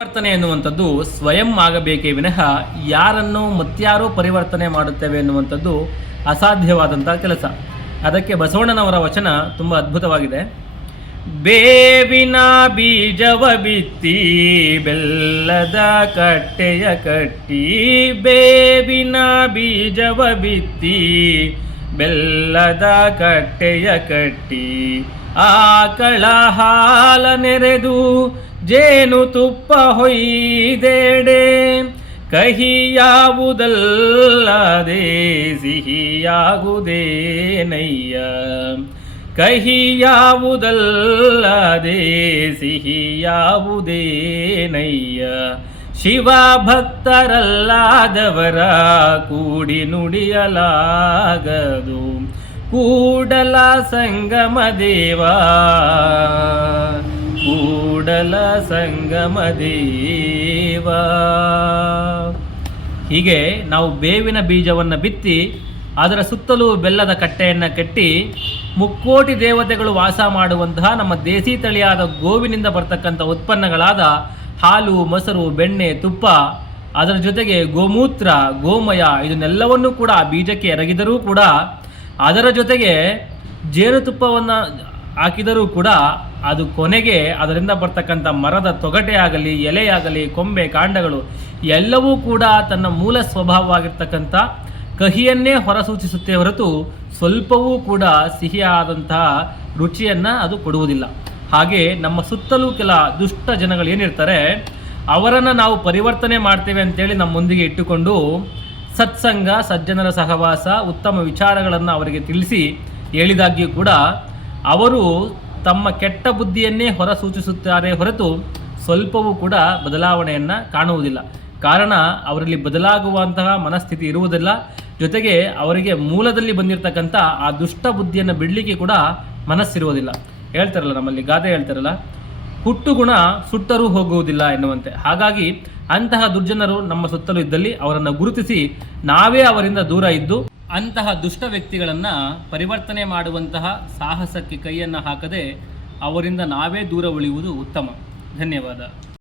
ಪರಿವರ್ತನೆ ಎನ್ನುವಂಥದ್ದು ಸ್ವಯಂ ಆಗಬೇಕೇ ವಿನಃ ಯಾರನ್ನು ಮತ್ಯಾರೋ ಪರಿವರ್ತನೆ ಮಾಡುತ್ತೇವೆ ಎನ್ನುವಂಥದ್ದು ಅಸಾಧ್ಯವಾದಂಥ ಕೆಲಸ. ಅದಕ್ಕೆ ಬಸವಣ್ಣನವರ ವಚನ ತುಂಬ ಅದ್ಭುತವಾಗಿದೆ. ಬೇವಿನ ಬೀಜವ ಬಿತ್ತಿ ಬೆಲ್ಲದ ಕಟ್ಟೆಯ ಕಟ್ಟಿ, ಬೇವಿನ ಬೀಜವ ಬಿತ್ತಿ ಬೆಲ್ಲದ ಕಟ್ಟೆಯ ಕಟ್ಟಿ, ಆಕಳ ಹಾಲ ನೆರೆದು ಜೇನು ತುಪ್ಪ ಹೊಯ್ದೆಡೆ, ಕಹಿಯಾವುದಲ್ಲದೆ ಸಿಹಿಯಾಗುವುದೇನಯ್ಯ, ಕಹಿಯಾವುದಲ್ಲದೆ ಸಿಹಿಯಾವುದೇನಯ್ಯ, ಶಿವ ಭಕ್ತರಲ್ಲಾದವರ ಕೂಡಿ ನುಡಿಯಲಾಗದು, ಕೂಡಲ ಸಂಗಮ ದೇವ, ಕೂಡಲ ಸಂಗಮ ದೇವ. ಹೀಗೆ ನಾವು ಬೇವಿನ ಬೀಜವನ್ನು ಬಿತ್ತಿ ಅದರ ಸುತ್ತಲೂ ಬೆಲ್ಲದ ಕಟ್ಟೆಯನ್ನು ಕಟ್ಟಿ ಮುಕ್ಕೋಟಿ ದೇವತೆಗಳು ವಾಸ ಮಾಡುವಂತಹ ನಮ್ಮ ದೇಸಿ ತಳಿಯಾದ ಗೋವಿನಿಂದ ಬರ್ತಕ್ಕಂಥ ಉತ್ಪನ್ನಗಳಾದ ಹಾಲು, ಮೊಸರು, ಬೆಣ್ಣೆ, ತುಪ್ಪ, ಅದರ ಜೊತೆಗೆ ಗೋಮೂತ್ರ, ಗೋಮಯ ಇದನ್ನೆಲ್ಲವನ್ನೂ ಕೂಡ ಆ ಬೀಜಕ್ಕೆ ಎರಗಿದರೂ ಕೂಡ, ಅದರ ಜೊತೆಗೆ ಜೇನುತುಪ್ಪವನ್ನು ಹಾಕಿದರೂ ಕೂಡ ಅದು ಕೊನೆಗೆ ಅದರಿಂದ ಬರ್ತಕ್ಕಂಥ ಮರದ ತೊಗಟೆ ಆಗಲಿ, ಎಲೆಯಾಗಲಿ, ಕೊಂಬೆ, ಕಾಂಡಗಳು ಎಲ್ಲವೂ ಕೂಡ ತನ್ನ ಮೂಲ ಸ್ವಭಾವವಾಗಿರ್ತಕ್ಕಂಥ ಕಹಿಯನ್ನೇ ಹೊರಸೂಚಿಸುತ್ತೆ ಹೊರತು ಸ್ವಲ್ಪವೂ ಕೂಡ ಸಿಹಿಯಾದಂತಹ ರುಚಿಯನ್ನು ಅದು ಕೊಡುವುದಿಲ್ಲ. ಹಾಗೆ ನಮ್ಮ ಸುತ್ತಲೂ ಕೆಲ ದುಷ್ಟ ಜನಗಳು ಏನಿರ್ತಾರೆ ಅವರನ್ನು ನಾವು ಪರಿವರ್ತನೆ ಮಾಡ್ತೇವೆ ಅಂತೇಳಿ ನಮ್ಮೊಂದಿಗೆ ಇಟ್ಟುಕೊಂಡು ಸತ್ಸಂಗ, ಸಜ್ಜನರ ಸಹವಾಸ, ಉತ್ತಮ ವಿಚಾರಗಳನ್ನು ಅವರಿಗೆ ತಿಳಿಸಿ ಹೇಳಿದಾಗ್ಯೂ ಕೂಡ ಅವರು ತಮ್ಮ ಕೆಟ್ಟ ಬುದ್ಧಿಯನ್ನೇ ಹೊರಸೂಚಿಸುತ್ತಾರೆ ಹೊರತು ಸ್ವಲ್ಪವೂ ಕೂಡ ಬದಲಾವಣೆಯನ್ನು ಕಾಣುವುದಿಲ್ಲ. ಕಾರಣ ಅವರಲ್ಲಿ ಬದಲಾಗುವಂತಹ ಮನಸ್ಥಿತಿ ಇರುವುದಿಲ್ಲ. ಜೊತೆಗೆ ಅವರಿಗೆ ಮೂಲದಲ್ಲಿ ಬಂದಿರತಕ್ಕಂಥ ಆ ದುಷ್ಟ ಬುದ್ಧಿಯನ್ನು ಬಿಡಲಿಕ್ಕೆ ಕೂಡ ಮನಸ್ಸಿರುವುದಿಲ್ಲ. ಹೇಳ್ತಾರಲ್ಲ, ನಮ್ಮಲ್ಲಿ ಗಾದೆ ಹೇಳ್ತಾರಲ್ಲ, ಹುಟ್ಟು ಗುಣ ಸುಟ್ಟರೂ ಹೋಗುವುದಿಲ್ಲ ಎನ್ನುವಂತೆ. ಹಾಗಾಗಿ ಅಂತಹ ದುರ್ಜನರು ನಮ್ಮ ಸುತ್ತಲೂ ಇದ್ದಲ್ಲಿ ಅವರನ್ನು ಗುರುತಿಸಿ ನಾವೇ ಅವರಿಂದ ದೂರ ಇದ್ದು ಅಂತಹ ದುಷ್ಟ ವ್ಯಕ್ತಿಗಳನ್ನು ಪರಿವರ್ತನೆ ಮಾಡುವಂತಹ ಸಾಹಸಕ್ಕೆ ಕೈಯನ್ನು ಹಾಕದೆ ಅವರಿಂದ ನಾವೇ ದೂರ ಉಳಿಯುವುದು ಉತ್ತಮ. ಧನ್ಯವಾದ.